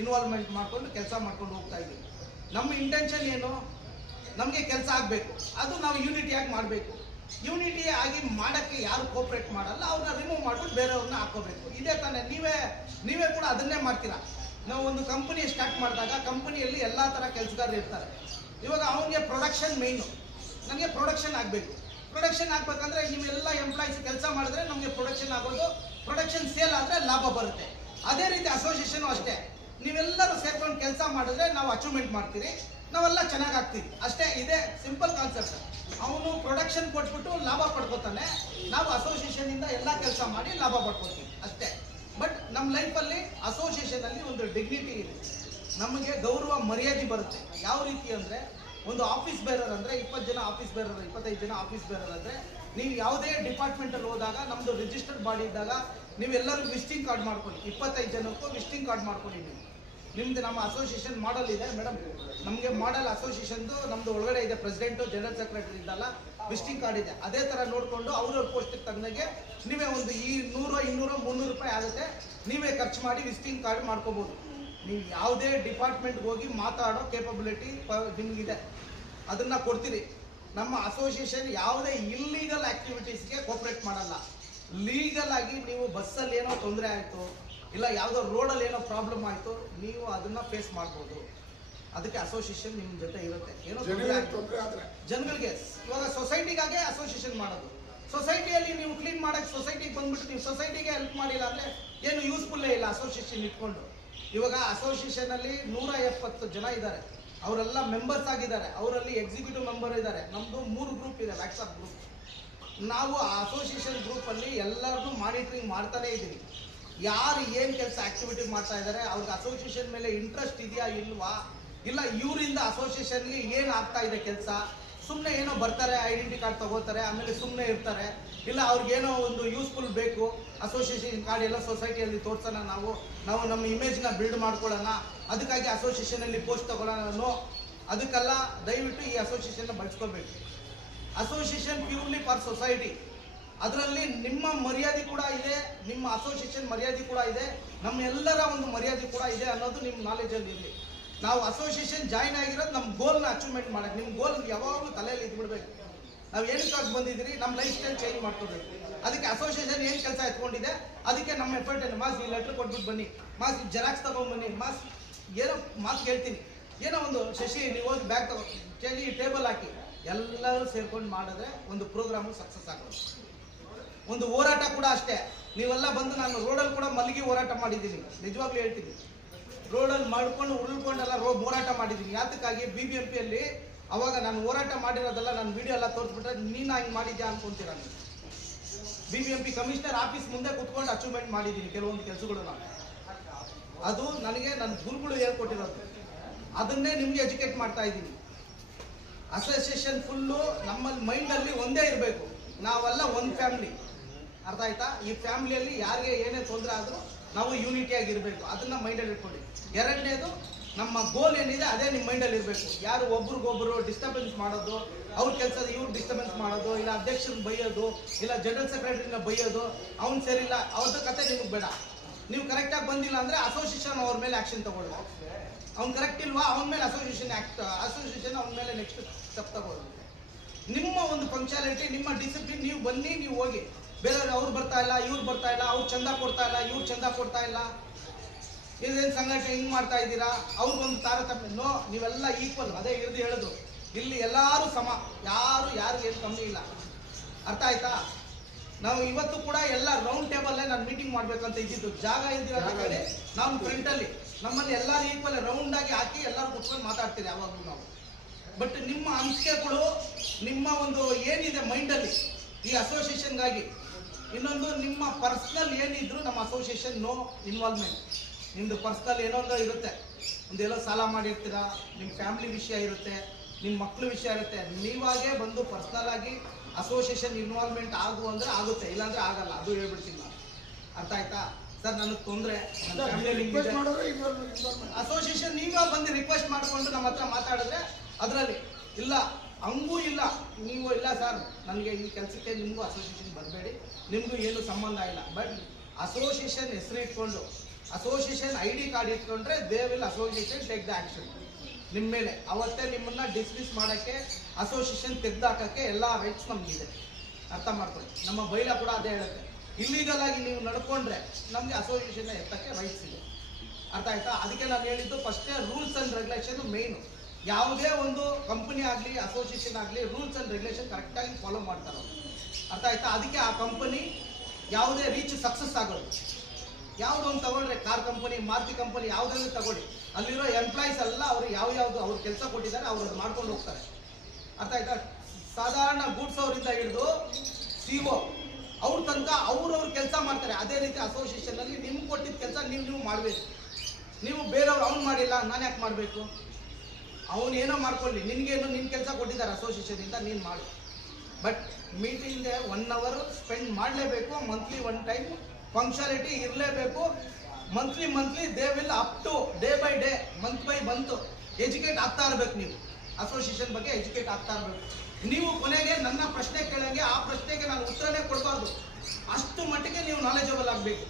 Involvement ಮಾಡ್ಕೊಂಡು ಕೆಲಸ ಮಾಡ್ಕೊಂಡು ಹೋಗ್ತಾ ಇದ್ದೀವಿ. ನಮ್ಮ ಇಂಟೆನ್ಷನ್ ಏನು, ನಮಗೆ ಕೆಲಸ ಆಗಬೇಕು, ಅದು ನಾವು ಯೂನಿಟಿಯಾಗಿ ಮಾಡಬೇಕು. ಯೂನಿಟಿ ಆಗಿ ಮಾಡೋಕ್ಕೆ ಯಾರು ಕೋಪ್ರೇಟ್ ಮಾಡಲ್ಲ ಅವ್ರನ್ನ ರಿಮೂವ್ ಮಾಡ್ಕೊಂಡು ಬೇರೆಯವ್ರನ್ನ ಹಾಕೋಬೇಕು. ಇದೇ ತಾನೇ ನೀವೇ ಕೂಡ ಅದನ್ನೇ ಮಾಡ್ತೀರಾ. ನಾವು ಒಂದು ಕಂಪನಿ ಸ್ಟಾರ್ಟ್ ಮಾಡಿದಾಗ ಕಂಪನಿಯಲ್ಲಿ ಎಲ್ಲ ಥರ ಕೆಲಸಗಾರರು ಇರ್ತಾರೆ. ಇವಾಗ ಅವನಿಗೆ ಪ್ರೊಡಕ್ಷನ್ ಮೇಯ್ನು, ನನಗೆ ಪ್ರೊಡಕ್ಷನ್ ಆಗಬೇಕು. ಪ್ರೊಡಕ್ಷನ್ ಆಗಬೇಕಂದ್ರೆ ನೀವೆಲ್ಲ ಎಂಪ್ಲಾಯೀಸ್ ಕೆಲಸ ಮಾಡಿದ್ರೆ ನಮಗೆ ಪ್ರೊಡಕ್ಷನ್ ಆಗೋದು, ಪ್ರೊಡಕ್ಷನ್ ಸೇಲ್ ಆದರೆ ಲಾಭ ಬರುತ್ತೆ. ಅದೇ ರೀತಿ ಅಸೋಸಿಯೇಷನು ಅಷ್ಟೇ, ನೀವೆಲ್ಲರೂ ಸೇರ್ಕೊಂಡು ಕೆಲಸ ಮಾಡಿದ್ರೆ ನಾವು ಅಚೀವ್ಮೆಂಟ್ ಮಾಡ್ತೀರಿ, ನಾವೆಲ್ಲ ಚೆನ್ನಾಗಿ ಆಗ್ತೀವಿ ಅಷ್ಟೇ. ಇದೇ ಸಿಂಪಲ್ ಕಾನ್ಸೆಪ್ಟ್. ಅವನು ಪ್ರೊಡಕ್ಷನ್ ಕೊಟ್ಬಿಟ್ಟು ಲಾಭ ಪಡ್ಕೋತಾನೆ, ನಾವು ಅಸೋಸಿಯೇಷನಿಂದ ಎಲ್ಲ ಕೆಲಸ ಮಾಡಿ ಲಾಭ ಪಡ್ಕೊತೀವಿ ಅಷ್ಟೇ. ಬಟ್ ನಮ್ಮ ಲೈಫಲ್ಲಿ ಅಸೋಸಿಯೇಷನಲ್ಲಿ ಒಂದು ಡಿಗ್ನಿಟಿ ಇದೆ, ನಮಗೆ ಗೌರವ ಮರ್ಯಾದೆ ಬರುತ್ತೆ. ಯಾವ ರೀತಿ ಅಂದರೆ, ಒಂದು ಆಫೀಸ್ ಬೇರರ್ ಅಂದರೆ 20 ಜನ ಆಫೀಸ್ ಬೇರರ್, 25 ಜನ ಆಫೀಸ್ ಬೇರರ್ ಅಂದರೆ, ನೀವು ಯಾವುದೇ ಡಿಪಾರ್ಟ್ಮೆಂಟಲ್ಲಿ ಹೋದಾಗ ನಮ್ಮದು ರಿಜಿಸ್ಟರ್ಡ್ ಬಾಡಿ ಇದ್ದಾಗ ನೀವೆಲ್ಲರೂ ವಿಸಿಟಿಂಗ್ ಕಾರ್ಡ್ ಮಾಡ್ಕೊಳ್ಳಿ. 25 ಜನಕ್ಕೂ ವಿಸಿಟಿಂಗ್ ಕಾರ್ಡ್ ಮಾಡ್ಕೊಂಡಿದ್ದೀವಿ. ನಿಮ್ದು ನಮ್ಮ ಅಸೋಸಿಯೇಷನ್ ಮಾಡಲ್ ಇದೆ ಮೇಡಮ್, ನಮಗೆ ಮಾಡಲ್ ಅಸೋಸಿಯೇಷನ್ದು ನಮ್ಮದು ಒಳಗಡೆ ಇದೆ, ಪ್ರೆಸಿಡೆಂಟು ಜನರಲ್ ಸೆಕ್ರೆಟರಿ ಇದ್ದಲ್ಲ, ವಿಸಿಟಿಂಗ್ ಕಾರ್ಡ್ ಇದೆ. ಅದೇ ಥರ ನೋಡಿಕೊಂಡು ಅವ್ರವ್ರ ಪೋಸ್ಟಿಗೆ ತಂದಾಗೆ ನೀವೇ ಒಂದು ಈ 100, 200, 300 ರೂಪಾಯಿ ಆಗುತ್ತೆ, ನೀವೇ ಖರ್ಚು ಮಾಡಿ ವಿಸಿಟಿಂಗ್ ಕಾರ್ಡ್ ಮಾಡ್ಕೋಬೋದು. ನೀವು ಯಾವುದೇ ಡಿಪಾರ್ಟ್ಮೆಂಟ್ಗೆ ಹೋಗಿ ಮಾತಾಡೋ ಕೇಪಬಿಲಿಟಿ ನಿಮಗಿದೆ, ಅದನ್ನು ಕೊಡ್ತೀರಿ. ನಮ್ಮ ಅಸೋಸಿಯೇಷನ್ ಯಾವುದೇ ಇಲ್ಲೀಗಲ್ ಆ್ಯಕ್ಟಿವಿಟೀಸ್ಗೆ ಕೋಪ್ರೇಟ್ ಮಾಡಲ್ಲ. ಲೀಗಲ್ ಆಗಿ ನೀವು ಬಸ್ಸಲ್ಲಿ ಏನೋ ತೊಂದರೆ ಆಯಿತು, ಇಲ್ಲ ಯಾವುದೋ ರೋಡಲ್ಲಿ ಏನೋ ಪ್ರಾಬ್ಲಮ್ ಆಯಿತು, ನೀವು ಅದನ್ನು ಫೇಸ್ ಮಾಡ್ಬೋದು. ಅದಕ್ಕೆ ಅಸೋಸಿಯೇಷನ್ ನಿಮ್ಮ ಜೊತೆ ಇರುತ್ತೆ. ಏನೋ ತೊಂದರೆ ಆದರೆ ಜನಗಳಿಗೆ, ಇವಾಗ ಸೊಸೈಟಿಗಾಗೆ ಅಸೋಸಿಯೇಷನ್ ಮಾಡೋದು. ಸೊಸೈಟಿಯಲ್ಲಿ ನೀವು ಕ್ಲೀನ್ ಮಾಡೋಕ್ಕೆ ಸೊಸೈಟಿಗೆ ಬಂದ್ಬಿಟ್ಟು ನೀವು ಸೊಸೈಟಿಗೆ ಹೆಲ್ಪ್ ಮಾಡಿಲ್ಲ ಅಂದರೆ ಏನು ಯೂಸ್ಫುಲ್ಲೇ ಇಲ್ಲ ಅಸೋಸಿಯೇಷನ್ ಇಟ್ಕೊಂಡು. ಇವಾಗ ಅಸೋಸಿಯೇಷನಲ್ಲಿ 170 ಜನ ಇದ್ದಾರೆ, ಅವರೆಲ್ಲ ಮೆಂಬರ್ಸ್ ಆಗಿದ್ದಾರೆ, ಅವರಲ್ಲಿ ಎಕ್ಸಿಕ್ಯೂಟಿವ್ ಮೆಂಬರ್ ಇದ್ದಾರೆ. ನಮ್ಮದು 3 ಗ್ರೂಪ್ ಇದೆ, ವಾಟ್ಸಪ್ ಗ್ರೂಪ್. ನಾವು ಆ ಅಸೋಸಿಯೇಷನ್ ಗ್ರೂಪಲ್ಲಿ ಎಲ್ಲರನ್ನೂ ಮಾನಿಟ್ರಿಂಗ್ ಮಾಡ್ತಾನೇ ಇದ್ದೀವಿ. ಯಾರು ಏನು ಕೆಲಸ ಆ್ಯಕ್ಟಿವಿಟಿ ಮಾಡ್ತಾ ಇದ್ದಾರೆ, ಅವ್ರಿಗೆ ಅಸೋಸಿಯೇಷನ್ ಮೇಲೆ ಇಂಟ್ರೆಸ್ಟ್ ಇದೆಯಾ ಇಲ್ವಾ, ಇಲ್ಲ ಇವರಿಂದ ಅಸೋಸಿಯೇಷನ್ಗೆ ಏನು ಆಗ್ತಾ ಇದೆ ಕೆಲಸ. ಸುಮ್ಮನೆ ಏನೋ ಬರ್ತಾರೆ, ಐಡೆಂಟಿ ಕಾರ್ಡ್ ತಗೋತಾರೆ, ಆಮೇಲೆ ಸುಮ್ಮನೆ ಇರ್ತಾರೆ. ಇಲ್ಲ ಅವ್ರಿಗೇನೋ ಒಂದು ಯೂಸ್ಫುಲ್ ಬೇಕು, ಅಸೋಸಿಯೇಷನ್ ಕಾರ್ಡ್ ಎಲ್ಲ ಸೊಸೈಟಿಯಲ್ಲಿ ತೋರ್ಸೋಣ, ನಾವು ನಮ್ಮ ಇಮೇಜ್ನ ಬಿಲ್ಡ್ ಮಾಡ್ಕೊಳ್ಳೋಣ, ಅದಕ್ಕಾಗಿ ಅಸೋಸಿಯೇಷನಲ್ಲಿ ಪೋಸ್ಟ್ ತಗೊಳ್ಳೋಣ. ಅದಕ್ಕೆಲ್ಲ ದಯವಿಟ್ಟು ಈ ಅಸೋಸಿಯೇಷನ್ನ ಬಳಸ್ಕೋಬೇಕು. Association purely for society. ಅದರಲ್ಲಿ ನಿಮ್ಮ ಮರ್ಯಾದೆ ಕೂಡ ಇದೆ, ನಿಮ್ಮ ಅಸೋಸಿಯೇಷನ್ ಮರ್ಯಾದೆ ಕೂಡ ಇದೆ, ನಮ್ಮ ಎಲ್ಲರ ಒಂದು ಮರ್ಯಾದೆ ಕೂಡ ಇದೆ ಅನ್ನೋದು ನಿಮ್ಮ ನಾಲೆಜಲ್ಲಿ ಇರಲಿ. ನಾವು ಅಸೋಸಿಯೇಷನ್ ಜಾಯ್ನ್ ಆಗಿರೋದು ನಮ್ಮ ಗೋಲ್ನ ಅಚೀವ್ಮೆಂಟ್ ಮಾಡೋಕ್ಕೆ. ನಿಮ್ಮ ಗೋಲ್ ಯಾವಾಗಲೂ ತಲೆಯಲ್ಲಿ ಇದ್ಬಿಡ್ಬೇಕು. ನಾವು ಏನಕ್ಕಾಗಿ ಬಂದಿದ್ದೀರಿ, ನಮ್ಮ ಲೈಫ್ ಸ್ಟೈಲ್ ಚೇಂಜ್ ಮಾಡ್ಕೋಬೇಕು. ಅದಕ್ಕೆ ಅಸೋಸಿಯೇಷನ್ ಏನು ಕೆಲಸ ಎತ್ಕೊಂಡಿದೆ, ಅದಕ್ಕೆ ನಮ್ಮ ಎಫರ್ಟ್ ಏನು. ಮಾಸ್ ಈ ಲೆಟ್ರ್ ಕೊಟ್ಬಿಟ್ಟು ಬನ್ನಿ, ಮಾಸ್ ಜೆರಾಕ್ಸ್ ತೊಗೊಂಡ್ಬನ್ನಿ, ಮಾಸ್ ಏನೋ ಮಾತು ಹೇಳ್ತೀನಿ, ಏನೋ ಒಂದು ಶಶಿ ನೀವು ಹೋಗಿ ಬ್ಯಾಗ್ ತಗೋ ಚೇಂಜಿ ಟೇಬಲ್ ಹಾಕಿ ಎಲ್ಲರೂ ಸೇರ್ಕೊಂಡು ಮಾಡಿದ್ರೆ ಒಂದು ಪ್ರೋಗ್ರಾಮು ಸಕ್ಸಸ್ ಆಗೋದು. ಒಂದು ಹೋರಾಟ ಕೂಡ ಅಷ್ಟೇ. ನೀವೆಲ್ಲ ಬಂದು, ನಾನು ರೋಡಲ್ಲಿ ಕೂಡ ಮಲ್ಲಿಗೆ ಹೋರಾಟ ಮಾಡಿದ್ದೀನಿ, ನಿಜವಾಗ್ಲೂ ಹೇಳ್ತೀನಿ. ರೋಡಲ್ಲಿ ಮಾಡ್ಕೊಂಡು ಉಳ್ಕೊಂಡೆಲ್ಲ ಹೋರಾಟ ಮಾಡಿದ್ದೀನಿ. ಯಾತಕ್ಕಾಗಿ BBMPಯಲ್ಲಿ ಅವಾಗ ನಾನು ಹೋರಾಟ ಮಾಡಿರೋದೆಲ್ಲ ನಾನು ವಿಡಿಯೋ ಎಲ್ಲ ತೋರಿಸ್ಬಿಟ್ರೆ ನೀನು ಹಿಂಗೆ ಮಾಡಿದ್ಯಾ ಅನ್ಕೊಂತೀರ. ನೀವು BBMP ಕಮಿಷನರ್ ಆಫೀಸ್ ಮುಂದೆ ಕುತ್ಕೊಂಡು ಅಚೀವ್ಮೆಂಟ್ ಮಾಡಿದ್ದೀನಿ ಕೆಲವೊಂದು ಕೆಲಸಗಳು. ನಾನು ಅದು ನನಗೆ ನನ್ನ ಗುರುಗಳು ಹೇಳ್ಕೊಟ್ಟಿರೋದು, ಅದನ್ನೇ ನಿಮಗೆ ಎಜುಕೇಟ್ ಮಾಡ್ತಾ ಇದ್ದೀನಿ. ಅಸೋಸಿಯೇಷನ್ ಫುಲ್ಲು ನಮ್ಮಲ್ಲಿ ಮೈಂಡಲ್ಲಿ ಒಂದೇ ಇರಬೇಕು, ನಾವೆಲ್ಲ ಒಂದು ಫ್ಯಾಮಿಲಿ. ಅರ್ಥ ಆಯ್ತಾ? ಈ ಫ್ಯಾಮಿಲಿಯಲ್ಲಿ ಯಾರಿಗೆ ಏನೇ ತೊಂದರೆ ಆದರೂ ನಾವು ಯೂನಿಟಿಯಾಗಿರಬೇಕು, ಅದನ್ನು ಮೈಂಡಲ್ಲಿ ಇಟ್ಕೊಳ್ಳಿ. ಎರಡನೇದು, ನಮ್ಮ ಗೋಲ್ ಏನಿದೆ ಅದೇ ನಿಮ್ಮ ಮೈಂಡಲ್ಲಿ ಇರಬೇಕು. ಯಾರು ಒಬ್ರಿಗೊಬ್ಬರು ಡಿಸ್ಟರ್ಬೆನ್ಸ್ ಮಾಡೋದು, ಅವ್ರ ಕೆಲಸದ ಇವ್ರು ಡಿಸ್ಟರ್ಬೆನ್ಸ್ ಮಾಡೋದು, ಇಲ್ಲ ಅಧ್ಯಕ್ಷರನ್ನ ಬೈಯೋದು, ಇಲ್ಲ ಜನರಲ್ ಸೆಕ್ರೆಟರಿನ ಬೈಯೋದು, ಅವ್ನು ಸರಿಯಿಲ್ಲ ಅವ್ರದ್ದು ಕತೆ ನಿಮಗೆ ಬೇಡ. ನೀವು ಕರೆಕ್ಟಾಗಿ ಬಂದಿಲ್ಲ ಅಂದರೆ ಅಸೋಸಿಯೇಷನ್ ಅವ್ರ ಮೇಲೆ ಆ್ಯಕ್ಷನ್ ತಗೊಳ್ಳಿ. ಅವ್ನು ಕರೆಕ್ಟ್ ಇಲ್ವಾ, ಅವನ ಮೇಲೆ ಅಸೋಸಿಯೇಷನ್ ಅವನ ಮೇಲೆ ನೆಕ್ಸ್ಟ್ ಸ್ಟೆಪ್ ತಗೊಳ್ಳಿ. ನಿಮ್ಮ ಒಂದು ಪಂಕ್ಚುಯಾಲಿಟಿ, ನಿಮ್ಮ ಡಿಸಿಪ್ಲಿನ್, ನೀವು ಬನ್ನಿ, ನೀವು ಹೋಗಿ. ಬೇರೆಯವ್ರು ಅವ್ರು ಬರ್ತಾ ಇಲ್ಲ, ಇವ್ರು ಬರ್ತಾ ಇಲ್ಲ, ಅವ್ರು ಚಂದ ಕೊಡ್ತಾ ಇಲ್ಲ, ಇವ್ರು ಚಂದ ಕೊಡ್ತಾ ಇಲ್ಲ, ಇದೇನು ಸಂಘಟನೆ ಹಿಂಗೆ ಮಾಡ್ತಾ ಇದ್ದೀರಾ, ಅವ್ರಿಗೊಂದು ತಾರತಮ್ಯ. ನೋ, ನೀವೆಲ್ಲ ಈಕ್ವಲ್. ಅದೇ ಹೇಳಿದ್ರು, ಇಲ್ಲಿ ಎಲ್ಲರೂ ಸಮ, ಯಾರು ಏನು ಕಮ್ಮಿ ಇಲ್ಲ. ಅರ್ಥ ಆಯ್ತಾ? ನಾವು ಇವತ್ತು ಕೂಡ ಎಲ್ಲ ರೌಂಡ್ ಟೇಬಲ್ಲೇ ನಾನು ಮೀಟಿಂಗ್ ಮಾಡ್ಬೇಕಂತ ಇದ್ದಿದ್ದು, ಜಾಗ ಇದ್ದಿರೋ ಕಡೆ ನಾವು ಫ್ರಂಟಲ್ಲಿ ನಮ್ಮಲ್ಲಿ ಎಲ್ಲರೂ ಈಕ್ವಲ್ ರೌಂಡಾಗಿ ಹಾಕಿ ಎಲ್ಲರೂ ಕುತ್ಕೊಂಡು ಮಾತಾಡ್ತೀರಿ ಯಾವಾಗಲೂ ನಾವು. ಬಟ್ ನಿಮ್ಮ ಅನಿಸಿಕೆಗಳು, ನಿಮ್ಮ ಒಂದು ಏನಿದೆ ಮೈಂಡಲ್ಲಿ ಈ ಅಸೋಸಿಯೇಷನ್ಗಾಗಿ, ಇನ್ನೊಂದು ನಿಮ್ಮ ಪರ್ಸ್ನಲ್ ಏನಿದ್ರು ನಮ್ಮ ಅಸೋಸಿಯೇಷನ್ ನೋ ಇನ್ವಾಲ್ವ್ಮೆಂಟ್. ನಿಮ್ಮದು ಪರ್ಸ್ನಲ್ ಏನೋ ಇರುತ್ತೆ, ಒಂದೆಲ್ಲೋ ಸಾಲ ಮಾಡಿರ್ತೀರಾ, ನಿಮ್ಮ ಫ್ಯಾಮಿಲಿ ವಿಷಯ ಇರುತ್ತೆ, ನಿಮ್ಮ ಮಕ್ಕಳು ವಿಷಯ ಇರುತ್ತೆ, ನೀವಾಗೇ ಬಂದು ಪರ್ಸ್ನಲ್ ಆಗಿ ಅಸೋಸಿಯೇಷನ್ ಇನ್ವಾಲ್ವ್ಮೆಂಟ್ ಆಗು ಅಂದರೆ ಆಗುತ್ತೆ, ಇಲ್ಲಾಂದರೆ ಆಗಲ್ಲ. ಅದು ಹೇಳ್ಬಿಡ್ತೀನಿ ನಾನು. ಅರ್ಥ ಆಯ್ತಾ ಸರ್? ನನಗೆ ತೊಂದರೆ, ನನ್ನ ಫ್ಯಾಮಿಲಿಯಲ್ಲಿ ಅಸೋಸಿಯೇಷನ್ ನೀವೇ ಬಂದು ರಿಕ್ವೆಸ್ಟ್ ಮಾಡಿಕೊಂಡು ನಮ್ಮ ಹತ್ರ ಮಾತಾಡಿದ್ರೆ ಅದರಲ್ಲಿ ಇಲ್ಲ, ಹಂಗೂ ಇಲ್ಲ, ನೀವು ಇಲ್ಲ ಸರ್ ನನಗೆ ಈ ಕೆಲಸಕ್ಕೆ ನಿಮಗೂ ಅಸೋಸಿಯೇಷನ್ ಬರಬೇಡಿ, ನಿಮಗೂ ಏನು ಸಂಬಂಧ ಇಲ್ಲ. ಬಟ್ ಅಸೋಸಿಯೇಷನ್ ಹೆಸರು ಇಟ್ಕೊಂಡು ಅಸೋಸಿಯೇಷನ್ ID ಕಾರ್ಡ್ ಇಟ್ಕೊಂಡ್ರೆ they will association take the action ನಿಮ್ಮ ಮೇಲೆ. ಅವತ್ತೇ ನಿಮ್ಮನ್ನ ಡಿಸ್ಮಿಸ್ ಮಾಡೋಕ್ಕೆ, ಅಸೋಸಿಯೇಷನ್ ತೆಗೆದಾಕಕ್ಕೆ ಎಲ್ಲ ರೈಟ್ಸ್ ನಮಗಿದೆ. ಅರ್ಥ ಮಾಡ್ಕೊಳ್ಳಿ. ನಮ್ಮ ಬೈಲ ಕೂಡ ಅದೇ ಹೇಳುತ್ತೆ, ಇಲ್ಲೀಗಲ್ ಆಗಿ ನೀವು ನಡ್ಕೊಂಡ್ರೆ ನಮಗೆ ಅಸೋಸಿಯೇಷನ್ ಎತ್ತಕ್ಕೆ ರೈಟ್ಸ್ ಇದೆ. ಅರ್ಥ ಆಯ್ತಾ? ಅದಕ್ಕೆ ನಾನು ಹೇಳಿದ್ದು ಫಸ್ಟೇ ರೂಲ್ಸ್ ಆ್ಯಂಡ್ ರೆಗ್ಯುಲೇಷನ್ ಮೇಯ್ನು. ಯಾವುದೇ ಒಂದು ಕಂಪನಿ ಆಗಲಿ ಅಸೋಸಿಯೇಷನ್ ಆಗಲಿ ರೂಲ್ಸ್ ಆ್ಯಂಡ್ ರೆಗ್ಯುಲೇಷನ್ ಕರೆಕ್ಟಾಗಿ ಫಾಲೋ ಮಾಡ್ತಾರೆ. ಅರ್ಥ ಆಯ್ತಾ? ಅದಕ್ಕೆ ಆ ಕಂಪನಿ ಯಾವುದೇ ರೀಚ್ ಸಕ್ಸಸ್ ಆಗೋದು. ಯಾವುದೋ ಒಂದು ತಗೊಂಡ್ರೆ ಕಾರ್ ಕಂಪನಿ, ಮಾರುತಿ ಕಂಪನಿ, ಯಾವುದಾದ್ರು ತಗೊಳ್ಳಿ, ಅಲ್ಲಿರೋ ಎಂಪ್ಲಾಯೀಸ್ ಎಲ್ಲ ಅವರು ಯಾವ್ದು ಅವ್ರು ಕೆಲಸ ಕೊಟ್ಟಿದ್ದಾರೆ ಅವ್ರು ಅದು ಮಾಡ್ಕೊಂಡು ಹೋಗ್ತಾರೆ. ಅರ್ಥ ಆಯ್ತಾ? ಸಾಧಾರಣ ಗೂಡ್ಸ್ ಅವರಿಂದ ಹಿಡಿದು CO ಅವ್ರ ತನಕ ಅವ್ರವ್ರ ಕೆಲಸ ಮಾಡ್ತಾರೆ. ಅದೇ ರೀತಿ ಅಸೋಸಿಯೇಷನಲ್ಲಿ ನಿಮ್ಗೆ ಕೊಟ್ಟಿದ್ದ ಕೆಲಸ ನೀವು ಮಾಡಬೇಕು. ನೀವು ಬೇರೆಯವ್ರು ಅವ್ನು ಮಾಡಿಲ್ಲ ನಾನು ಯಾಕೆ ಮಾಡಬೇಕು? ಅವನು ಏನೋ ಮಾಡ್ಕೊಳ್ಳಿ, ನಿನಗೇನು ನಿನ್ನ ಕೆಲಸ ಕೊಟ್ಟಿದ್ದಾರೆ ಅಸೋಸಿಯೇಷನಿಂದ, ನೀನು ಮಾಡು. ಬಟ್ ಮೀಟಿಂಗ್ಗೆ 1 hour ಸ್ಪೆಂಡ್ ಮಾಡಲೇಬೇಕು. ಮಂತ್ಲಿ 1 time ಫಂಕ್ಷನಾಲಿಟಿ ಇರಲೇಬೇಕು. Monthly they will up to day by day, month by month educate ಆಗ್ತಾ ಇರಬೇಕು. ನೀವು ಅಸೋಸಿಯೇಷನ್ ಬಗ್ಗೆ ಎಜುಕೇಟ್ ಆಗ್ತಾ ಇರಬೇಕು. ನೀವು ಕೊನೆಗೆ ನನ್ನ ಪ್ರಶ್ನೆ ಕೇಳಂಗೆ ಆ ಪ್ರಶ್ನೆಗೆ ನಾನು ಉತ್ತರನೇ ಕೊಡಬಾರ್ದು. ಅಷ್ಟು ಮಟ್ಟಿಗೆ ನೀವು ನಾಲೆಜಬಲ್ ಆಗಬೇಕು.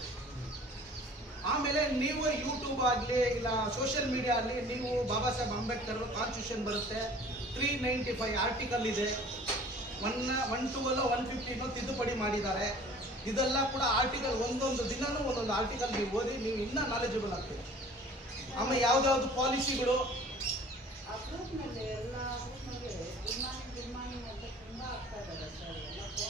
ಆಮೇಲೆ ನೀವು ಯೂಟ್ಯೂಬ್ ಆಗಲಿ ಇಲ್ಲ ಸೋಷಿಯಲ್ ಮೀಡಿಯಾ ಆಗಲಿ, ನೀವು ಬಾಬಾ ಸಾಹೇಬ್ ಅಂಬೇಡ್ಕರ್ ಕಾನ್ಸ್ಟಿಟ್ಯೂಷನ್ ಬರುತ್ತೆ, 395 ಆರ್ಟಿಕಲ್ ಇದೆ, 112 115 ತಿದ್ದುಪಡಿ ಮಾಡಿದ್ದಾರೆ. ಇದೆಲ್ಲ ಕೂಡ ಆರ್ಟಿಕಲ್ ಒಂದೊಂದು ದಿನನೂ ಒಂದೊಂದು ಆರ್ಟಿಕಲ್ ನೀವು ಓದಿ ನೀವು ಇನ್ನೂ ನಾಲೆಜಬಲ್ ಆಗ್ತೀರಿ. ಆಮೇಲೆ ಯಾವ್ದಾವ್ದು ಪಾಲಿಸಿಗಳು